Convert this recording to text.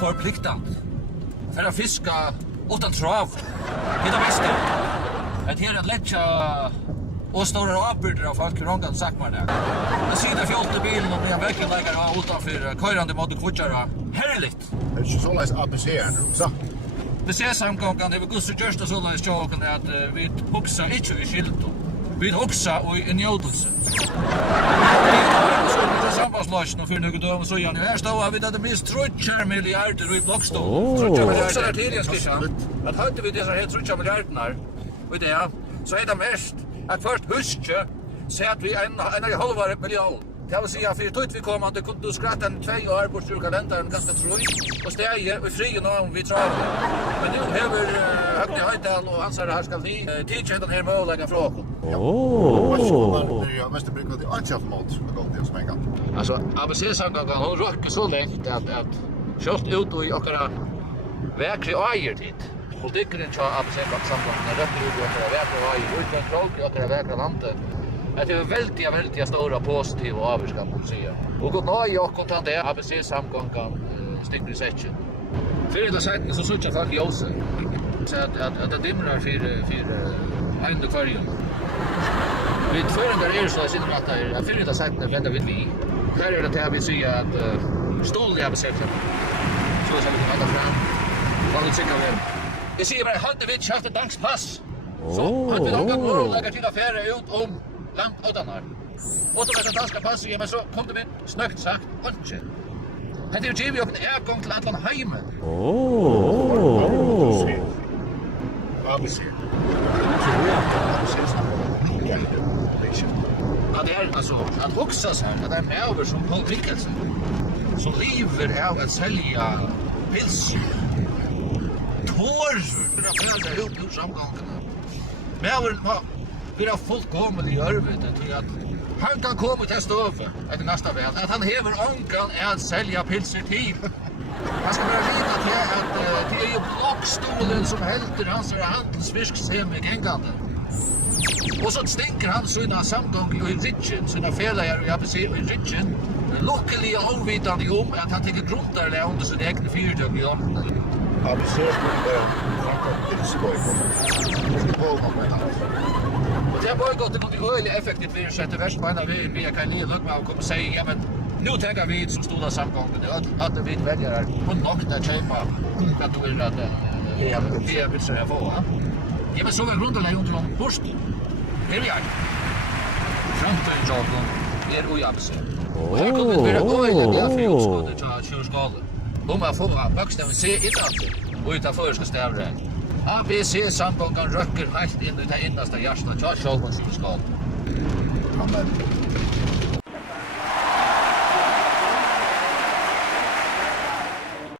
förpliktande. För att fiska utan trav. Det är det bästa. Att här att lägga och stora avbryter av folk rundan sagt man där. Jag ser det fjollte bilen och jag verkligen lägger utanför körande mot kutchara. Härligt. Det är ju så läs ABC här nu så. BC-samgången, det var Gustav Görsta så läs joken att vi huxar inte i skilto. Vi huxar och i njutelse. Sambandslösning för några dagar så igen. Här står vi där det minst 30 miljarder i blockstol. 30 miljarder till jag ska att hade vi dessa här 30 miljarder och det så är det mest att först huske så att vi en halva miljon. Det vill säga för att vi kommer att kunna skratta en 2 år på kalendern ganska tröj och stäja och fria någon vi tror. Men nu har Högni Höjdal och han säger här ska vi teacha den här möjliga frågan. Jag måste bruka det anchafmot med gott det som en gång. Alltså ABC-samgången har rökt så länge att kört ut och i åkara verkligen äger dit. Politiken tror ABC-samgången är rätt ut och åkara verkligen äger. Utan klok i åkara verkligen landet. Det är väldigt stora positiva avskap kan man säga. Och gå nej och kontant det ABC-samgången sticker i säcken. För det sättet så söker folk ljus. Så att det dimrar för en och kvargen. Vi förrän där så sin att det för det sättet vänder vi. Här är det att vi ser att stål i ABC-samgången. Så ska vi komma fram. Vad det tycker vi. Jag ser bara hade vi haft ett dagspass. Så hade vi någon gång lägga till affärer ut om land utanför. Och så med det danska passet men så kom det med snögt sagt inte. Han det ger vi upp en gång till Atlant hemma. ABC. Ja, det är alltså att huxa sig att det är med som Paul Mikkelsen som lever av att sälja pils. Tår för att föra ut ur samgången. Men vi har fullkomligt i arbetet till att han kan komma till stöve efter nästa vecka. Att han häver ångan är att sälja pilser till. Han ska bara veta till att det är ju blockstolen som hälter hans handelsfiskssem i gängande. Och så stänker han sina samgång i Ritchen, sina felare i ABC i Ritchen. Luckily avvitande om att han tänker grundare under sin egen fyrtök i om. ABC skulle och det har bara gått något öjligt effektivt vid sättet världsbanna vi kan lida lugg med och komma säga ja men nu tänker vi som stora samgången att vi väljer här på nokta kämpa att du är att det är väl så här för ja men så var grundläggande under de post här jag framtiden jobben är och ABC här kommer vi att öjligt jag för utskottet att köra skalan man får bokstaven C innan och utanför ska stävra ABC-samgången röcker helt in i det innersta hjärtat. Jag själv måste ju skala. Amen.